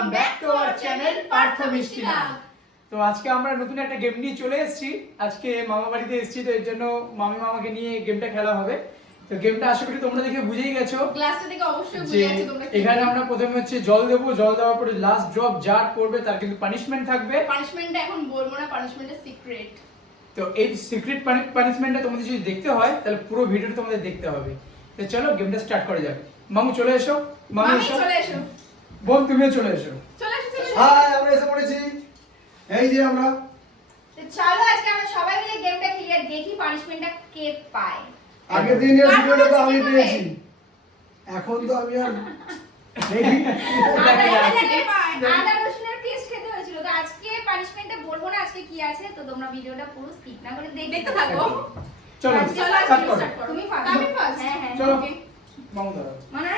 Welcome back to our channel Parthamishti. তো আজকে আমরা নতুন একটা গেম নিয়ে চলে এসেছি। আজকে মামা বাড়িতে এসেছি, তো এর জন্য মামি মামাকে নিয়ে গেমটা খেলা হবে। তো গেমটা আশা করি তোমরা দেখে বুঝেই গেছো, ক্লাসটা দেখে অবশ্যই বুঝে গেছো তোমরা। এখানে আমরা প্রথমে হচ্ছে জল দেব, জল দেওয়ার পরে লাস্ট ড্রপ যার পড়বে তার কিন্তু পানিশমেন্ট থাকবে। পানিশমেন্টটা এখন বলবো না, পানিশমেন্টটা সিক্রেট। তো এই সিক্রেট পানিশমেন্টটা তোমাদের যদি দেখতে হয় তাহলে পুরো ভিডিওটা তোমাদের দেখতে হবে। তো চলো গেমটা স্টার্ট করা যাক। মামু চলে এসো, মামি চলে এসো, বোন তুমিও চলে এসো। চলে এসো। হাই, আমরা এসে পড়েছি। এই যে আমরা তো চলো আজকে আমরা সবাই মিলে গেমটা ক্লিয়ার দেখি পানিশমেন্টটা কে পায়। আগের দিনের ভিডিওটা তো আমি পেয়েছি, এখন তো আমি আর দেখি আদা রসুনের পেস্ট খেতে হয়েছিল। তো আজকে পানিশমেন্টটা বলবো না আজকে কি আছে, তো তোমরা ভিডিওটা পুরো স্কিপ না করে দেখতে থাকো। চলো স্টার্ট করো। তুমি ফার্স্ট, আমি ফার্স্ট। হ্যাঁ হ্যাঁ চলো মামু দাঁড়াও। মানে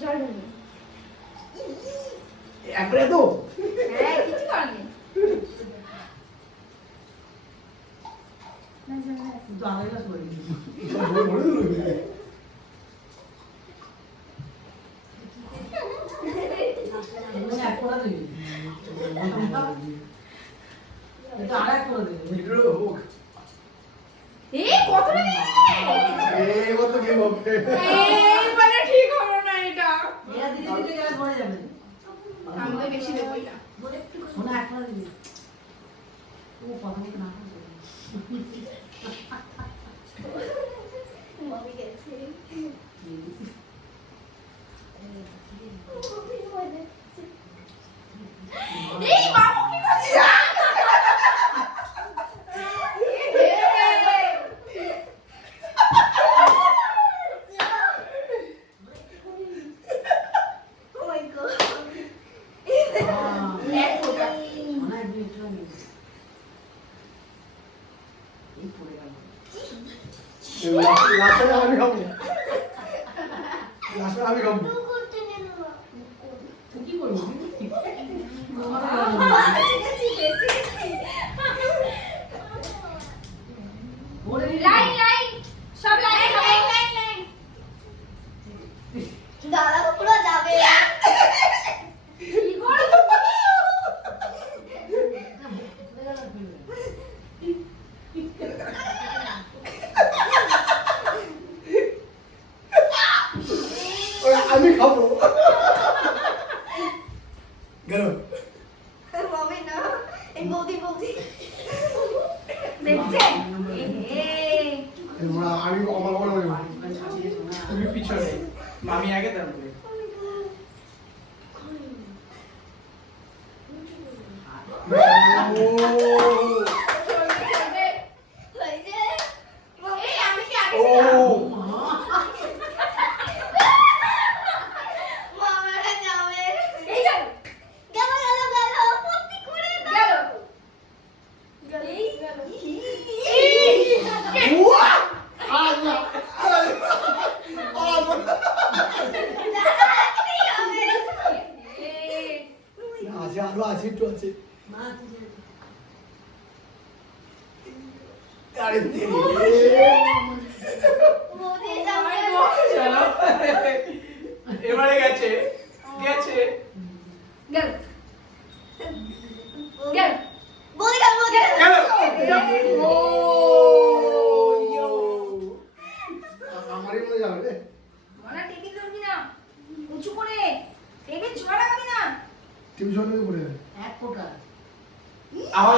জল ঢালি। একবারে তো হ্যাঁ কিছু করার নেই। এই কতটা নিয়ে এই মতো কি বলতে এই মানে ঠিক হলো না এটা। আমি তো বেশি দেবই না। এই মামু কি করছিস? লাস্টে আমি খাবো, লাস্টে আমি খাবো। লাইন লাইন সব লাইন লাইন লাইন লাইন। দাদা পুরো যাবে। কি করছো? আমি খাবো গেল। মামি না এই বৌদি দেখছেন? আমি আমার তুমি পিছনে, মামি আগে তারপরে। আছে আরো আছে, একটু আছে। আরে চলো এবারে গেছে গেছে গেল গেল গেল। আমারই মনে যাবে রে। মনা টেবিল ধরবি না, উঁচু করে টেবিল ছোঁয়া লাগাবি না। টিউশন এ পড়ে যাবে। আও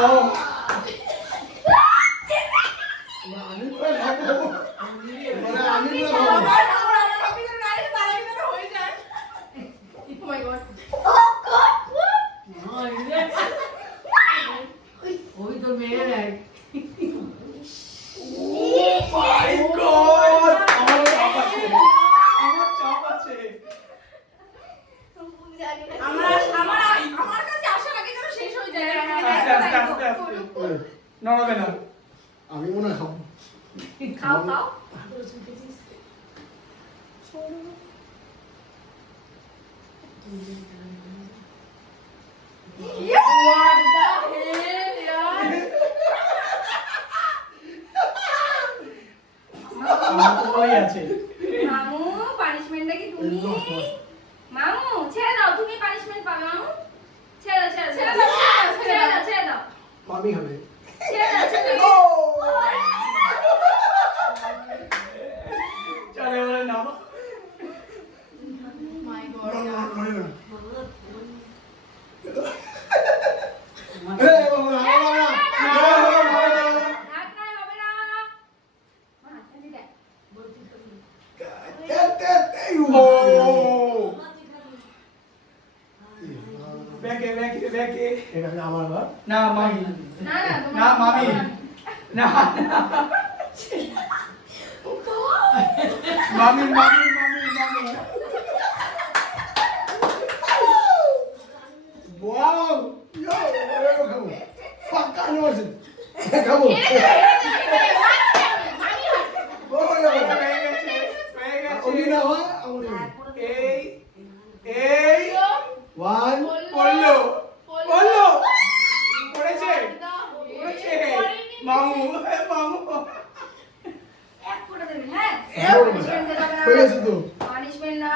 আমি পুরো খাবো, মানে আমি পুরো খাবো। মাই গড, আমার চাপ আছে। আমার কাছে আসার আগে যেন শেষ হয়ে যায়। আস্তে নড়াবে না। আমি মনে হয় খাবো। খাও খাও। What the hell, yaar? ওই আছে মামু পানিশমেন্টটা কি তুমি? মামু ছেড়ে দাও, তুমি পানিশমেন্ট পাবে মামু। ছেড়ে দাও, ছেড়ে দাও, ছেড়ে দাও, ছেড়ে দাও। মামি হবে। ছেড়ে দাও, ছেড়ে ও দাও। চলে এবারে নামো। মাই না, গড। না, মামি না। এই বাবা, না, বাবা, না। না, বাবা, না, না, না। হাত নাই হবে না। মা, হাতটা দে। এই ও ও ব্যাকে ব্যাকে ব্যাকে। এটা কি আমার বাবা? না মামি, না, না, না মামি, না মামি মামি মামি মামি। ওয়াও ইয়ো এরকম খাবো পাক্কা নিয়েছি খাবো ও ইয়ো হয়ে গেছে হয়ে ওই গেছে। না হয় আমার এই এই ওয়ান পড়লো পড়লো পড়েছে পড়েছে মামু মামু। এক ফোঁটা দেবে, হ্যাঁ? হয়ে গেছে তো পানিশমেন্ট না।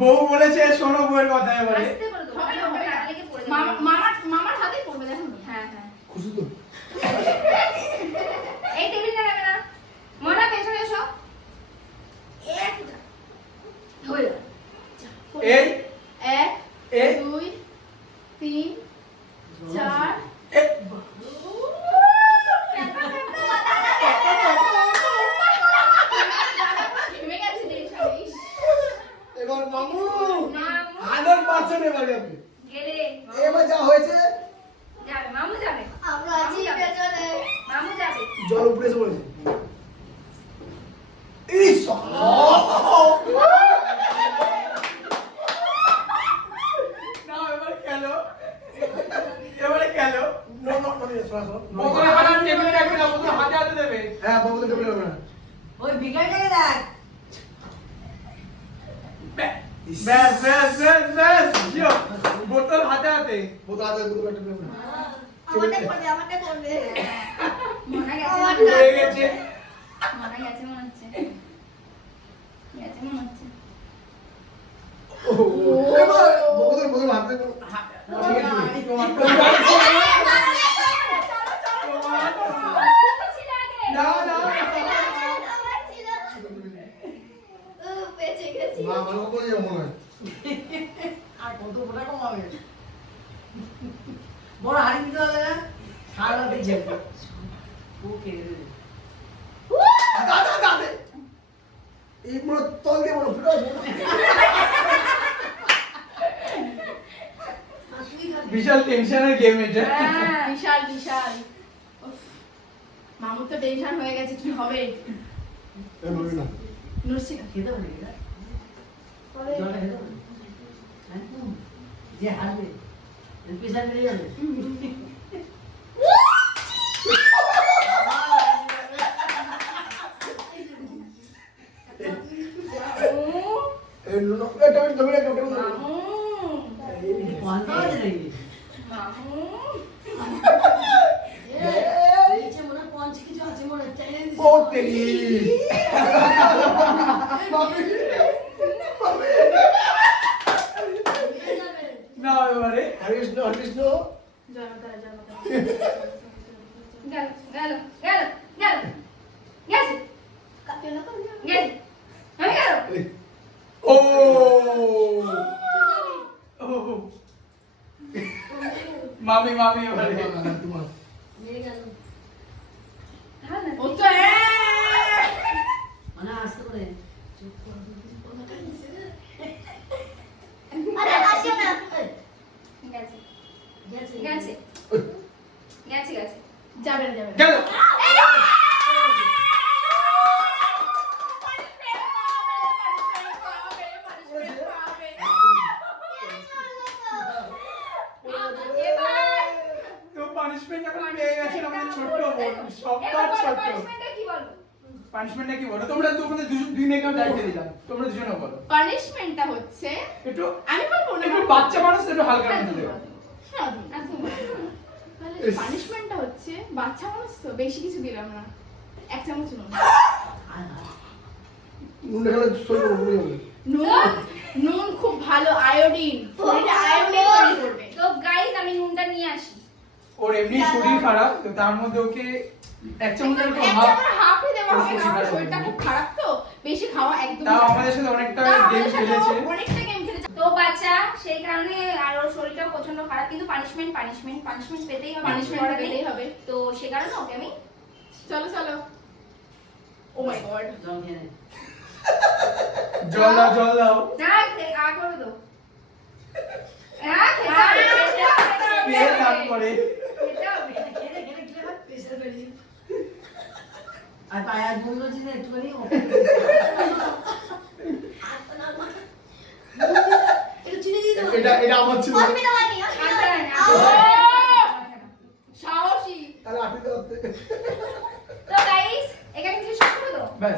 বউ বলেছে শোনো বউয়ের কথা এবারে। আস্তে করে দাও, হবে না, হবে না, লেগে পড়ে যাবে। মামার হাতেই পড়বে দেখো না। হ্যাঁ, হ্যাঁ। খুশি তো এই টেবিলটা নেবে না। মনা পেছনে এসো। এক ফোঁটা। হয়ে গেল। এই 1 এই 2 3 4 এই ঘেমে গেছে রে সবাই। এবার মামু মামু 100% এবার যাবে গেলে। এবার যা হয়েছে যাবে, মামু যাবে। আমরা আছি পেছনে। মামু যাবে। জল উপরে এসে পড়েছে ইস না এবারে খেলো এবারে খেলো। নো নো নো সরা সরা বোতলে হাতে টেবিলে রাখবে না, বোতলে হাতে হাতে দেবে। হ্যাঁ বাবু তো টেবিলে হবে না ওই বিকালটাকে দেখ ব্যাস ব্যাস ব্যাস ব্যাস জিও বোতল হাতে হাতে। বোতল হাতে বোতল টেবিলে হবে না আমারটা পড়বে। মনা গেছে, হয়ে গেছে। মনা গেছে মনে হচ্ছে। গেছে মনে হচ্ছে। এবার বোতল বোতল হাতে ঠিক আছে ছিল আগে। না না বেঁচে গেছি। মা ভালো করে যাও মনে হয় আর কত ফোটা কমাবে বড় হাড়ি দিতে হবে না সারা দিচ্ছে ওকে দাদা দাদা এই বড় তল দিয়ে বড় ফুটো বিশাল টেনশনের গেম এটা। হ্যাঁ। বিশাল বিশাল। উফ, মামুর তো টেনশন হয়ে গেছে কি হবে। এই বলি না নুরসি না। খেতে হবে না জলে খেতে হবে হ্যাঁ যে হারবে পেশা বেরিয়ে যাবে এই নো এটা টেবিলে টেবিলে মামু। বন্ধ হয়ে যাবে মামু। নিচে মনে হয় পঞ্চ কিছু আছে মনে হয় চাইলে ও তেরি মামি মামি না এবারে হরিশ নো জয়মাতা জয়মাতা। গেল, গেল, গেল, গেল। গেছে, গেছে। হয়ে গেল। ও ও মামি মামি এবারে। তোমার নিয়ে গেল হ্যাঁ না। ও তো মানে আসতে করে আরে আসো না। গেছে, গেছে গেছে। গেছে, গেছে। যাবে না যাবে না। গেল। তো পানিশমেন্ট এখন পেয়ে গেছেন আমাদের ছোট্ট বোন, সবার ছোট্ট। পানিশমেন্টটা কি বলো? পানিশমেন্টটা কি বলো তোমরা? তোমাদের দুই মেয়েকে দায়িত্ব দিলাম, তোমরা দুজনে বলো। পানিশমেন্টটা হচ্ছে একটু আমি বলবো না। একটু বাচ্চা মানুষ তো একটু হালকা হ্যাঁ, মধ্যে তুমি দেবে। বলো। শোনো, হ্যাঁ, তুমি বলো। তাহলে পানিশমেন্টটা হচ্ছে বাচ্চা মানুষ তো বেশি কিছু দিলাম না, 1 চামচ নুন। আর নুন খেলে শরীর উপরে যাবে নুন খুব ভালো আয়োডিন, শরীরে আয়োডিন তৈরি করবে। তো গাইস আমি নুনটা নিয়ে আসি। ওর এমনি শরীর খারাপ, তো তার মধ্যে ওকে এক চামচের এক হাফ চামচ হাফই দেওয়া হবে, বেশি কারণ খারাপ শরীরটা হয়নি। খুব খারাপ তো, বেশি খাওয়া একদম তাও আমাদের সাথে অনেকটা গেম খেলেছে। অনেকটা গেম খেলেছে। তো বাচ্চা সেই কারণে আর ওর শরীরটাও প্রচন্ড খারাপ, কিন্তু পানিশমেন্ট পেতেই হবে, পানিশমেন্ট পেতেই হবে। তো সে কারণে ওকে আমি চলো চলো। ও মাই গড, জল খেয়ে নে। জল দাও জল দাও। না আ করে দাও। পেয়ে তারপরে আর পায়ে বললো যে একটুখানি এটা আমার ছিল। সাহসী। তাহলে আপনি তো তো গাইস এখানে কিছু শুরু করে দাও। ব্যাস